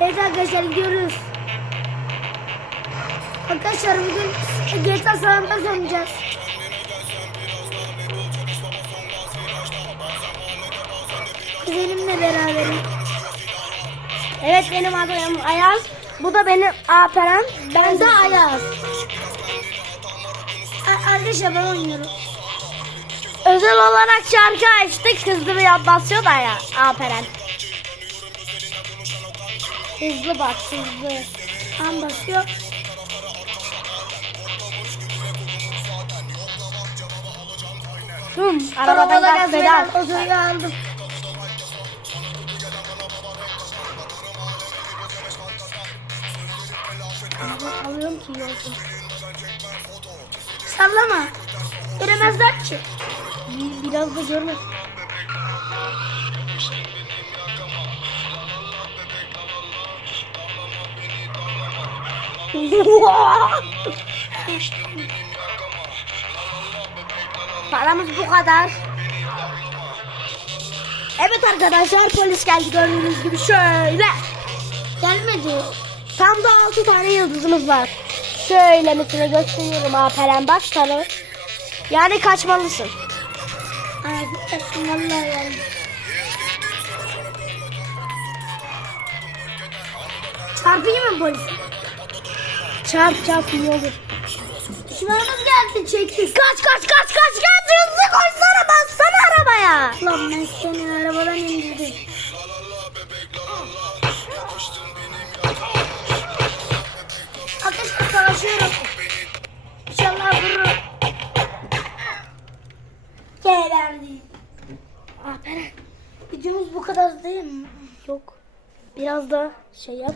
Evet arkadaşlar gidiyoruz. Arkadaşlar bugün GTA San Andreas oynayacağız. Kuzenimle beraberim. Evet benim adım Ayaz. Bu da benim Alperen. Ben de Ayaz. Arkadaşlar ben oynuyorum. Özel olarak şarkı açtık. Hızlı bir basıyor da ya Alperen. Hızlı bak hızlı. Tam basıyor. Hım, arabadan gaz pedal. Ozoyu aldım. Araba alıyorum ki yolsun. Sallama. Göremezler ki. Bir- Biraz da görme. Paramız bu kadar. Evet arkadaşlar polis geldi gördüğünüz gibi şöyle. Gelmedi. Tam da 6 tane yıldızımız var. Şöyle mesela gösteriyorum Alperen bak sana. Yani kaçmalısın. Ağzı taktım vallahi geldi. Çarpayım mı polise? Çarp çarp iyi olur. Düşmanımız geldi çekil. Kaç kaç kaç kaç kaç hızlı koşsana bassana arabaya. Lan ben seni arabadan indirdim. Arkadaşlar savaşıyorum. İnşallah vururum. Geberdi. Alperen. Videomuz bu kadar değil mi? Yok. Biraz da şey yap.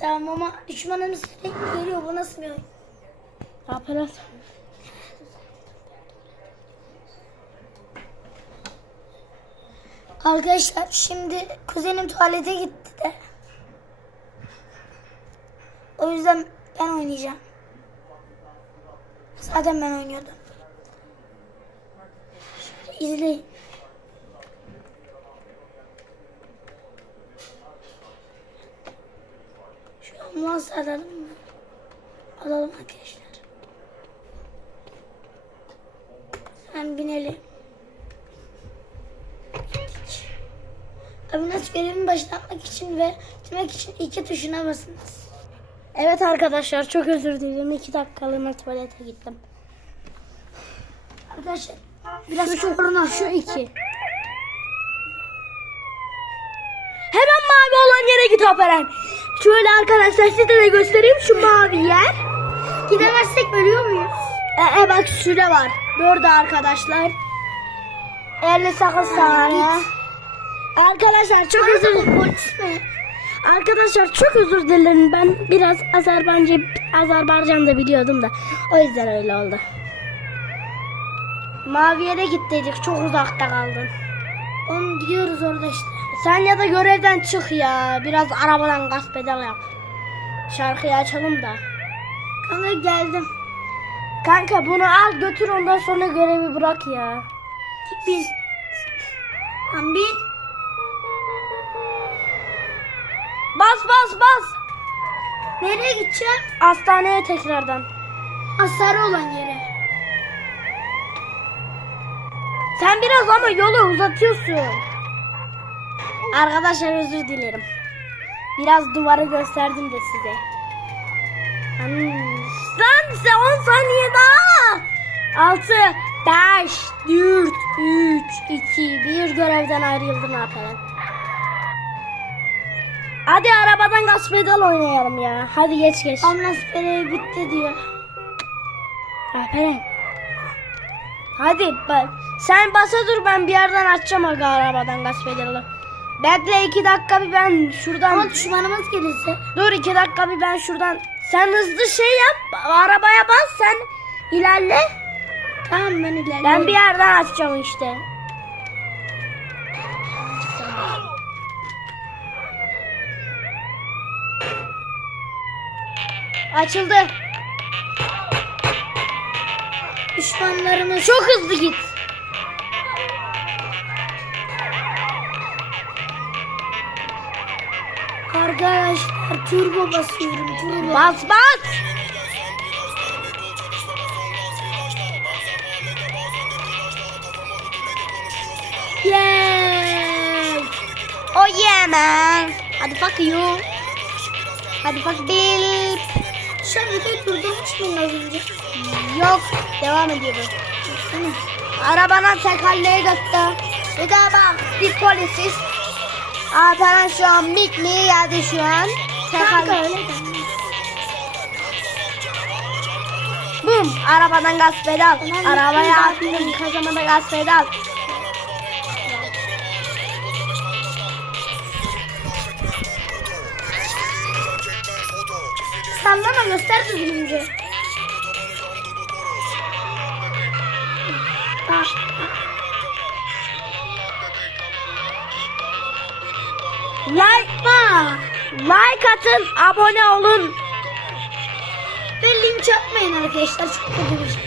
Tamam ama düşmanımız sürekli geliyor. Bu nasıl bir oyun? Alperen. Arkadaşlar şimdi kuzenim tuvalete gitti de. O yüzden ben oynayacağım. Zaten ben oynuyordum. Şöyle izleyin. Şu ambulans alalım mı? Alalım arkadaşlar. Sen binelim. Gittik. Ambulans görevini başlatmak için ve bitirmek için iki tuşuna basınız. Evet arkadaşlar çok özür dilerim. 2 dakikalığına tuvalete gittim. Arkadaşlar biraz korona. Şu iki. Hemen mavi olan yere git Alperen. Şöyle arkadaşlar size de göstereyim şu mavi yer. Gidemezsek ölüyor muyuz? Ee, e, bak süre var. Burada arkadaşlar. 58 saniye. Arkadaşlar çok özür dilerim. Arkadaşlar çok özür dilerim. Ben biraz Azerbaycan Azerbaycan'da biliyordum da. O yüzden öyle oldu. Mavi yere git dedik. Çok uzakta kaldın. Oğlum gidiyoruz orada işte. Sen ya da görevden çık ya. Biraz arabadan gaz pedal yap. Şarkıyı açalım da. Kanka geldim. Kanka bunu al götür ondan sonra görevi bırak ya. Biz. Lan bin. Bas bas bas. Nereye gideceğim? Hastaneye tekrardan. Hasarı olan yere. Sen biraz ama yolu uzatıyorsun. Arkadaşlar özür dilerim. Biraz duvarı gösterdim de size. Lan size 10 saniye daha. 6, 5, 4, 3, 2, 1 görevden ayrıldın Alperen. Hadi arabadan gaz pedal oynayalım ya. Hadi geç geç. Ambulans görevi bitti diyor. Alperen. Hadi bak. Sen basa dur ben bir yerden açacağım aga arabadan gaz pedalı. Bekle iki dakika bir ben şuradan. Ama düşmanımız gelirse. Dur iki dakika bir ben şuradan. Sen hızlı şey yap. Arabaya bas sen ilerle. Tamam ben ilerliyorum. Ben bir yerden açacağım işte. Açıldı. Düşmanlarımız Çok hızlı git. Arkadaşlar turbo basıyorum turbo. Bas bas. Yay! Oh yeah man. Hadi fuck you. Hadi fuck Bill. Şu an videoyu durdurmuş muyum az önce? Yok. Devam ediyoruz. Baksana. Arabana tekerleği göster. Bir daha bak. Bir polisiz. Alperen şu an mik mi geldi şu an. Kanka öyle. Bum. Arabadan gaz pedal. Arabaya yürü, attın. Kazamada gaz pedal. Sallama göster düzgünce. Bak. Like Like atın. Abone olun. Ve linç atmayın arkadaşlar. Çok kötü bir şey.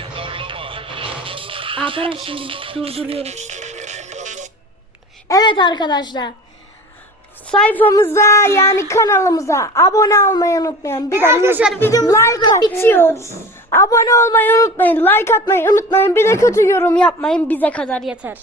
Şimdi durduruyorum. Evet arkadaşlar. Sayfamıza yani kanalımıza abone olmayı unutmayın. Bir de Arkadaşlar videomuz at- bitiyor. Abone olmayı unutmayın. Like atmayı unutmayın. Bir de kötü yorum yapmayın. Bize kadar yeter.